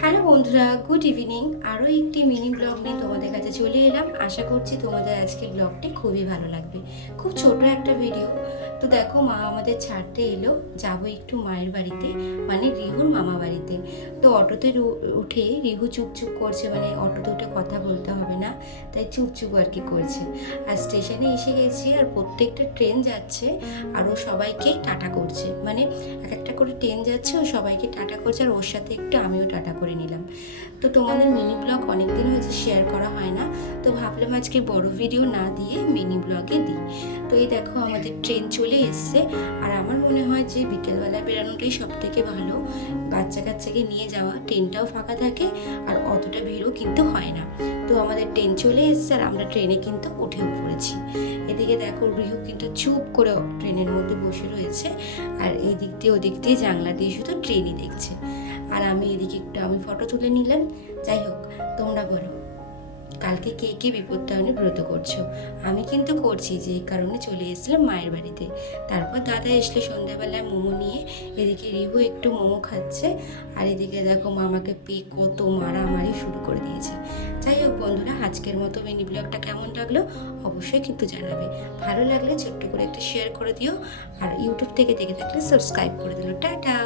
Hello বন্ধুরা, good evening. আরও একটি মিনি ব্লগ নিয়ে তোমাদের কাছে চলে এলাম। আশা করছি তোমাদের আজকের ব্লগটি খুবই ভালো লাগবে। খুব ছোট একটা ভিডিও। তো দেখো, মা আমাদের ছাড়তে এলো, যাবো একটু মায়ের বাড়িতে, মানে রিহুর মামা বাড়িতে। তো অটোতে উঠে রিহু চুপচুপ করছে, মানে অটোতে উঠে কথা বলতে হবে না, তাই চুপচুপ আর কি করছে। আর স্টেশনে এসে গেছি, আর প্রত্যেকটা ট্রেন যাচ্ছে আর ও সবাইকে টাটা করছে, মানে এক একটা করে ট্রেন যাচ্ছে, ও সবাইকে টাটা করছে, আর ওর সাথে একটু আমিও টাটা করে নিলাম। তো তোমাদের মিনি ব্লগ অনেকদিন হয়েছে শেয়ার করা হয় না, তো ভাবলাম আজকে বড় ভিডিও না দিয়ে মিনি ব্লগে দিই। তো এই দেখো, আমাদের ট্রেন চলে এসছে। আর আমার মনে হয় যে বিকেলবেলা বেরানোটাই সব থেকে ভালো। বাচ্চা কাচ্চাকে নিয়ে যাওয়া, ট্রেনটাও ফাঁকা থাকে আর অতটা ভিড়ও কিন্তু হয় না। তো আমাদের ট্রেন চলে এসছে আর আমরা ট্রেনে কিন্তু উঠেও পড়েছি। এদিকে দেখো, রিহু কিন্তু চুপ করে ট্রেনের মধ্যে বসে রয়েছে, আর এদিক দিয়ে ওদিক দিয়ে জানলা দিয়ে শুধু ট্রেনই দেখছে। আর আমি এদিকে একটু ফটো তুলে নিলাম। যাই হোক, তোমরা বলো, কালকে কে কে বিপত্তায়নে ব্রত করছো? আমি কিন্তু করছি, যে এই কারণে চলে এসেছিলাম মায়ের বাড়িতে। তারপর দাদা এসলে সন্ধ্যাবেলায় মোমো নিয়ে। এদিকে রিহু একটু মোমো খাচ্ছে, আর এদিকে দেখো মামাকে পেয়ে কত মারামারি শুরু করে দিয়েছে। যাই হোক বন্ধুরা, আজকের মতো মিনি ব্লগটা কেমন লাগলো অবশ্যই কিন্তু জানাবে। ভালো লাগলে ছোট্ট করে একটা শেয়ার করে দিও, আর ইউটিউব থেকে দেখে থাকলে সাবস্ক্রাইব করে দিল। টাটা।